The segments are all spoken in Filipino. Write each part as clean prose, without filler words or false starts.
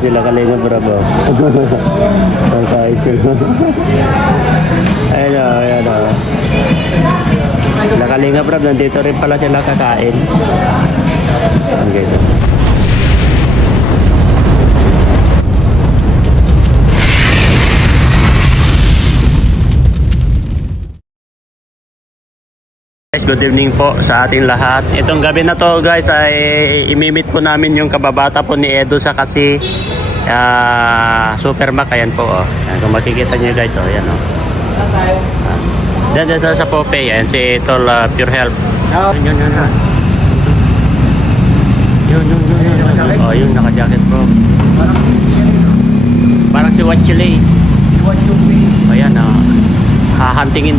Ayun sila Kalinga Bravo. Ang kahit sila. Ayun o, ayun o. Sila Kalinga Bravo, nandito rin pala sila kakain. Okay. Guys, good evening po sa ating lahat. Itong gabi na to guys ay imimit po namin yung kababata po ni Edo sa kasi Supermac. Ayan po oh. Ayan, kung makikita nyo guys oh, ayan oh. Diyan sa Popeye, ayan si Tol Pure Health. Yun. Oh, yun naka-jacket bro. Parang si Wachile. Ayan oh. Hahantingin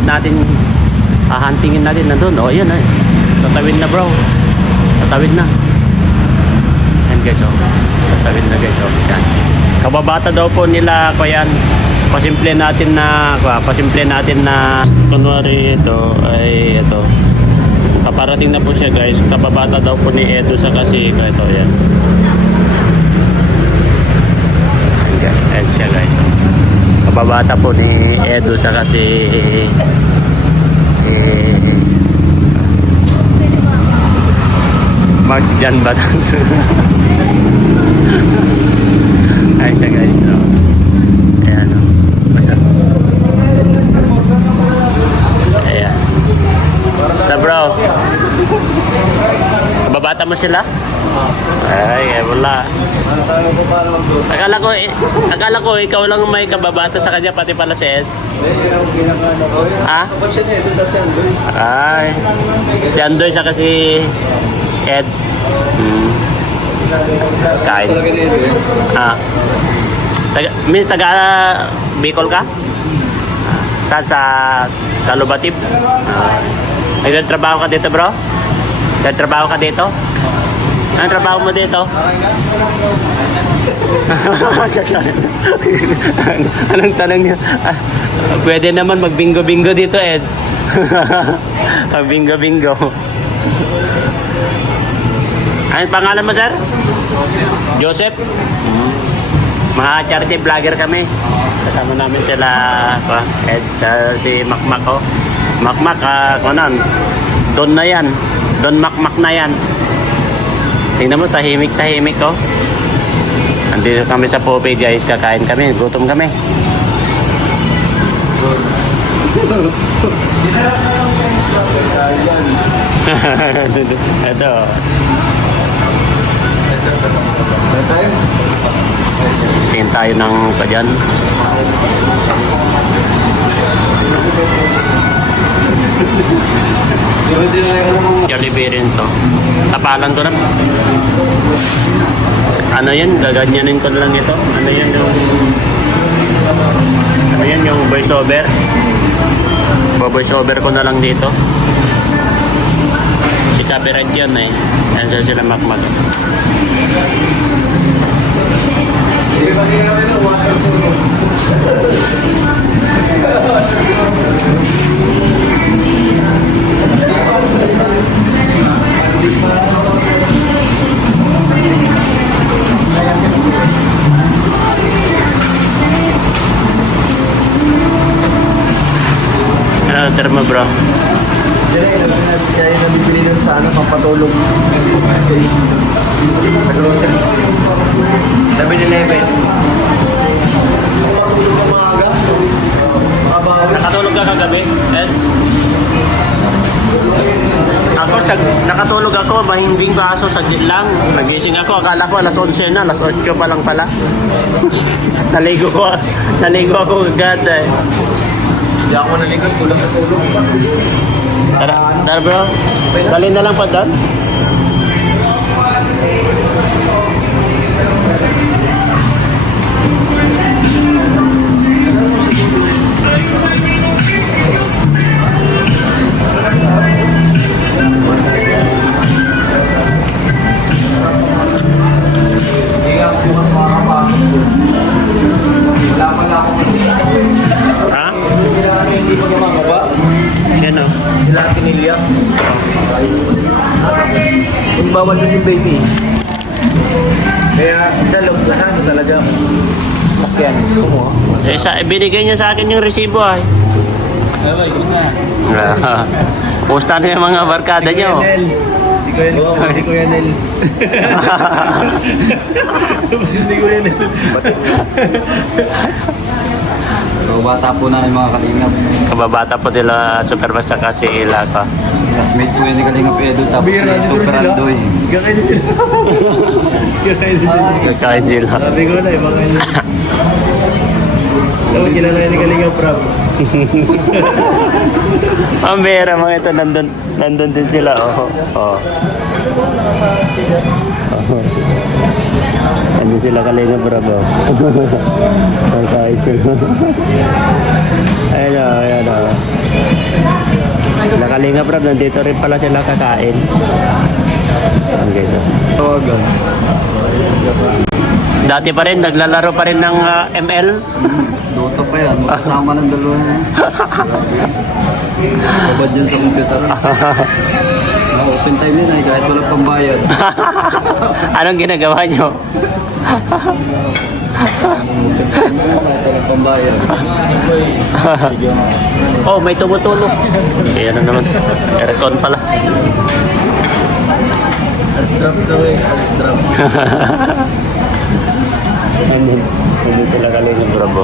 natin nandun. O, yan ay. Tatawid na bro. Tatawid na. Yan guys o. Tatawid na guys o. Yan. Kababata daw po nila ko yan. Pasimple natin na kunwari ito ay ito. Paparating na po siya guys. Kababata daw po ni Edo sa kasi ito yan. Yan siya guys. Kababata po ni Edo sa kasi Mark Jan Batang. Ay siya guys no? Ayan o ayan basta bro kababata mo sila? Ay wala. Akala ko ikaw lang may kababata sa kanya pati pala si Ed. Ah? Ay si Andoy siya kasi Eds. Kain. Taga Bicol ka? Saan sa Kalubatib? Nagtatrabaho ka dito bro? Nagtatrabaho ka dito? Anong trabaho mo dito? Anong tanong niya? Pwede naman mag-bingo-bingo dito, Eds. Mag-bingo-bingo. Anong pangalan mo, sir? Joseph? Mga charity vlogger kami. Kasama namin sila, Eds, si Makmak ko. Makmak, Don na yan. Don Makmak na yan. Tingnan mo, tahimik ko. Nandito kami sa Popeye guys, kakain kami, gutom kami. Ito. Tingin tayo ng padyan. Jollibee rin to. Tapalan ko na. Ano yan? Gaganyanin ko lang ito. Ano yan yung voice over? Voice over ko na lang dito. Si copyright yan eh. Ayan sila Makmak. Ano termo bro? Kaya nabibili nun sa pampatulog. Sa grocery. 7-Eleven. Nakatulog ka kagabi, Eds? Ako, nakatulog ako, mahimbing kaso saglit lang. Nagising ako, akala ko alas 11 na, alas 8 pa lang pala. Naligo ako agad eh. Hindi ako naligo, kulang na tulog. Tara bro, dali na lang pa doon. Ha? Hindi pa gumagawa. Yan o. Sila pinilya. Yung bawal din yung baby. Kaya sa loob lahat talaga. Makyan. Binigay niya sa akin yung resibo ay. Pusta na yung mga barkada niyo. Si Kuya Nel. Si Kuya Nel. So, bata po na yung mga kalingap. Kababata po nila Superman sa kasi Ilaka. Classmate po yun ni Kalingap Edo. Tapos si Super Andoy. Kakain din sila. Kakain din sila. Nagkain sila. Sabi ko na eh, mga ano. Alam mo, kilala ni Kalinga Prab. Ang bera mga ito, nandun din sila. Oh. Oh. Nandun sila Kalinga Bravo. Nagkain sila. Ayan o, ayan o. Sila Kalinga Bravo, nandito rin pala sila kakain. Ang ganda. Tawagan. Dati pa rin, naglalaro pa rin ng ML. Dota pa yan. Kasama ng dalawa niya. Babad yan sa computer. Open time yun ay kahit wala pambayad. Anong ginagawa nyo? Kahit wala pambayad. Oh, may tumutulog. Ayan na naman. Aircon pala. First drop daw eh. First drop. Hindi sila Kalinga Bravo.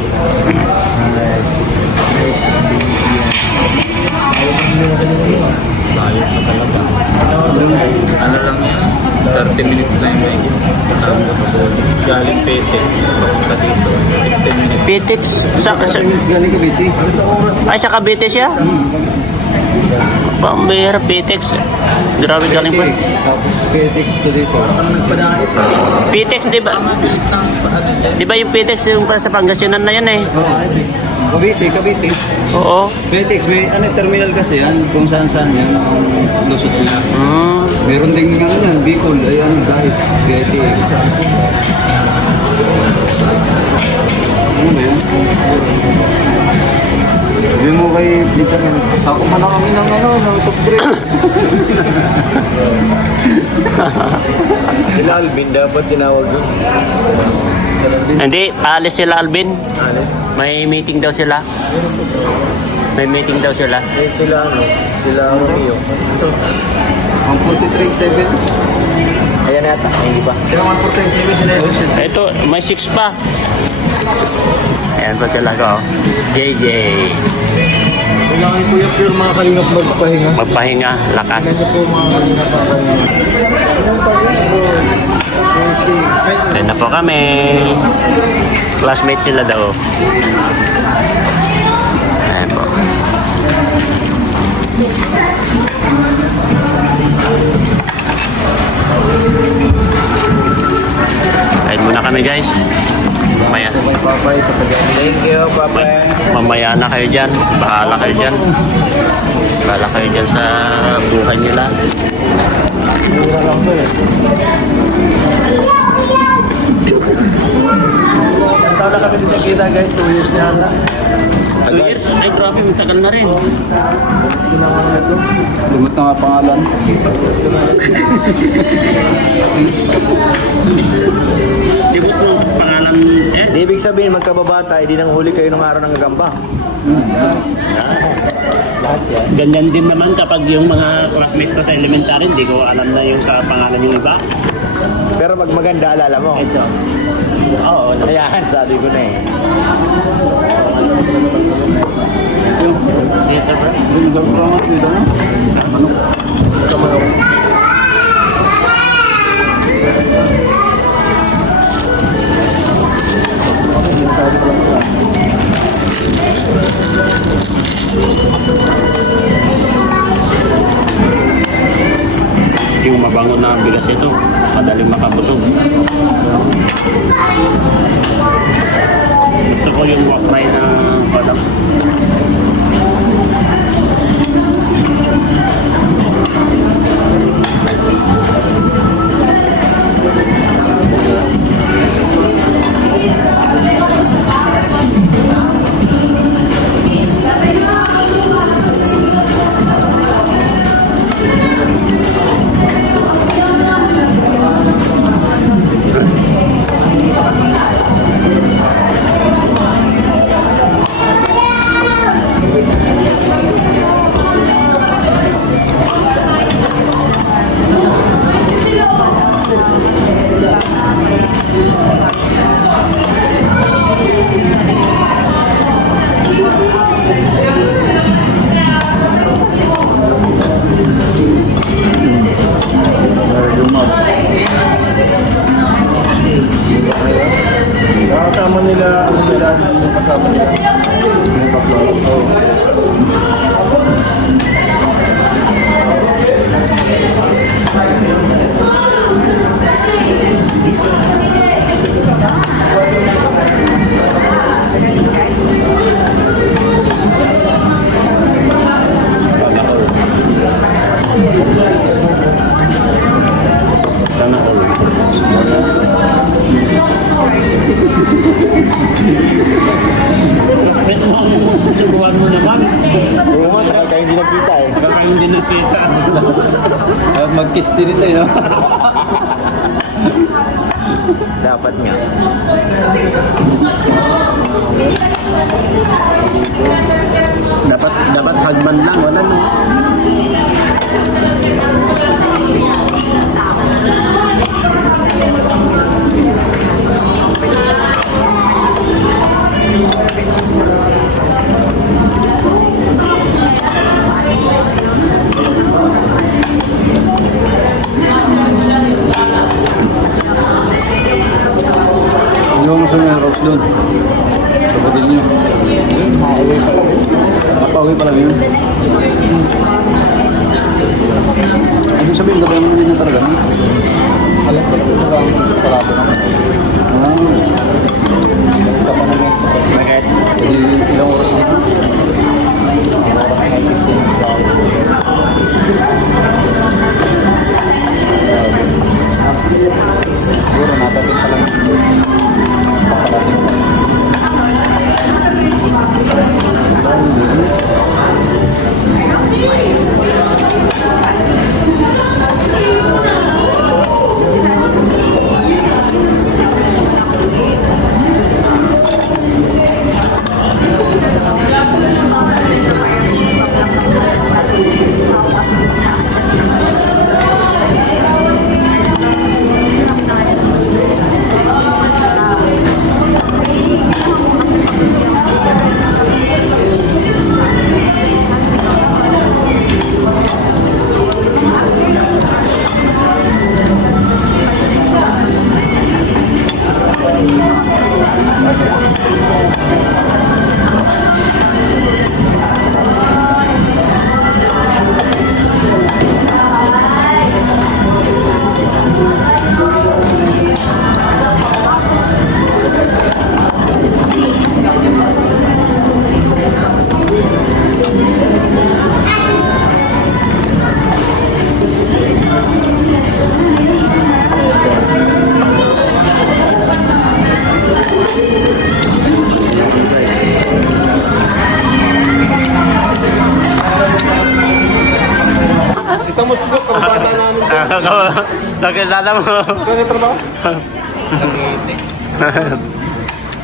Ano lang yan? 30 minutes na yung may galing Pete. Papunta dito. 16 minutes. Pitix? Galing ka Pete? Ay, sa Cavite siya? Pambira, Pitix. Grabe galing pa. Tapos Petex to dito. Pitix, di ba? Di ba yung Pitix yung para sa Pangasinan na yan eh? Cavite. Oo. Petex, may terminal kasi yan. Kung saan-saan yan. Ang lusot nila. Meron ding Bicol. Ayan, kahit Petex. Ano ba yun? Sabi mo kay Lisa na, ako man na kami ng soft drinks. Sila Alvin dapat tinawag doon. Hindi, alis sila Alvin. Alis? May meeting daw sila. May meeting daw sila. Eh sila sila Romeo. Ang 43.7. Ayan yata, hindi ba? Sila ang 43.7 sila. Ito, may 6 pa. Ayan pa sila ko. JJ. Kailangan ko yung pure mga kalingap magpahinga. Magpahinga, lakas. Po mga kalingap Ayan na po kami. Classmate nila daw. Ayan po. Kain muna kami guys. Mamaya. Papay sa pagkain. Thank you, Papay. Mamaya na kayo dyan. Bahala kayo dyan. Bahala kayo dyan sa buhay nila. Mura lang to eh. Ang taon na kami dito kita guys, 2 years na yata. 2 years? Ay grabe, matagal na rin. Ginawa na ito. Lumot na nga pangalan. Di ba ito pangalan Ed? Ibig sabihin, magkababata, hindi nang huli kayo ng araw ng gagamba. Ganyan din naman kapag yung mga classmate ko sa elementary, hindi ko alam na yung pangalan yung iba. Pero pag maganda, alala mo. Ito. Oo. Ayan, sabi ko na eh. Dito ba? Yung mabango na ang bigas ito, madaling makabusog. Gusto ko yung wakmay na palang. pinag-uusapan nila. Pinag-upload. Oo. Sana all. Subuhan mo naman. Oo nga, tagal tayo hindi nagkita eh. Baka hindi nakita. At mag-kiss din ito no? Dapat nga. Dapat hagman lang, wala no. Ano mo sa mga Rose doon? Kapatid niyo. Makauwi pa lang. Makauwi pa lang yun. Ano sabihin, gabay mo nila talaga? Alas ko lang talaga. Parado naman. Isa pa naman. Bakit? Ilang oras na? Siguro natatid pa lang. Pakarating pa. Ito mo sila, kabata namin. Nakilala mo. Kaya trabaho?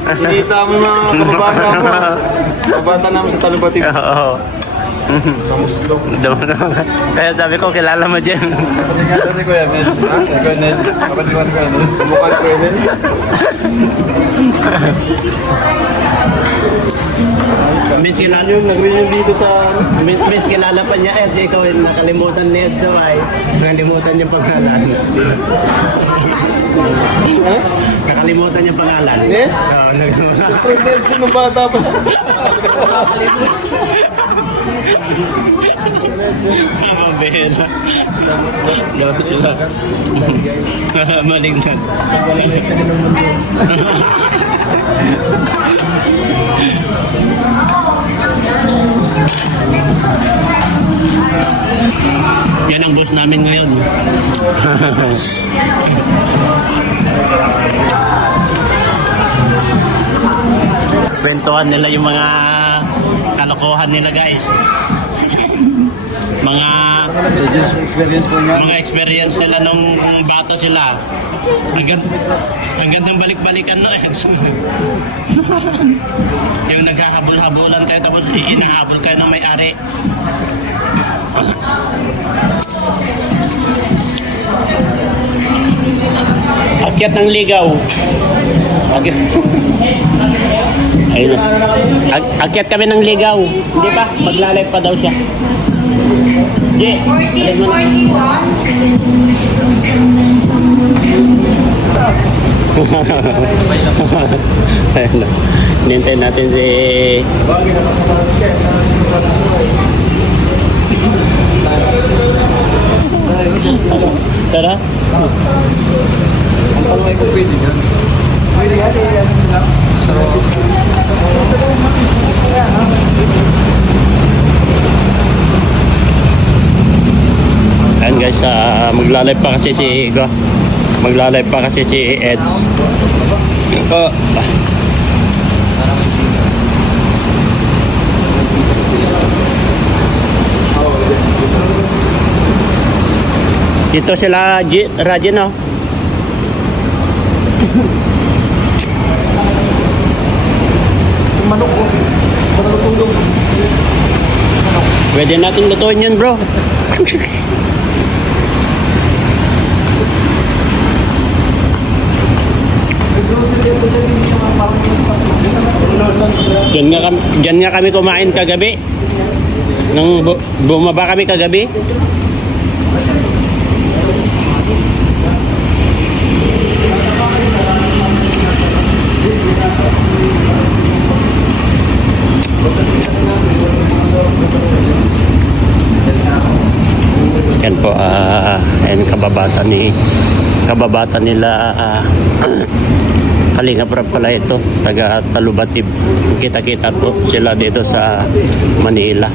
Inita mo mga kababata mo. Kababata namin sa Talubati. Oo. Kamuslog. Kaya sabi ko, kilala mo dyan. Kapatid nga doon ni Kuya Mel. Ha? Kuya Nel. Kapatid nga ni Kuya Nel. Kamukha ni Kuya Nel. Mitch, kilala, Yun, nag-renew dito sa... Mitch, kilala pa niya Ed. Ikaw, nakalimutan ni Ed ay. Nakalimutan yung pangalan. Ha? Nakalimutan yung pangalan. Neds? Oo, nakalimutan. Fred Nelson nung bata pa. Ang bihira. Malignan. Yan ang boss namin ngayon. Kwentuhan nila yung mga kalokohan nila guys. Mga Experience po niya. mga experience nila nung bata sila. Ang gandang balik-balikan no. Yung naghahabol-habulan tayo tapos inahabol kayo ng may-ari. Akyat ng ligaw. Akyat. Ayun. Akyat kami ng ligaw. Hindi pa, maglalay pa daw siya. Je, alin mo na. Ayun na. Nintay natin si... Tara. Ang palaway ko pwede dyan. Pwede kasi Ayan guys, magla-live pa kasi si Magla-live pa kasi si Eds. Dito sila Raji, no? Pwede natin lutuin yun, bro. Diyan nga kami kumain kagabi. Nung bumaba kami kagabi. Yan po, ayan kababata nila Kalinga Prab pala ito, taga Talubatib. Kita-kita po sila dito sa Manila.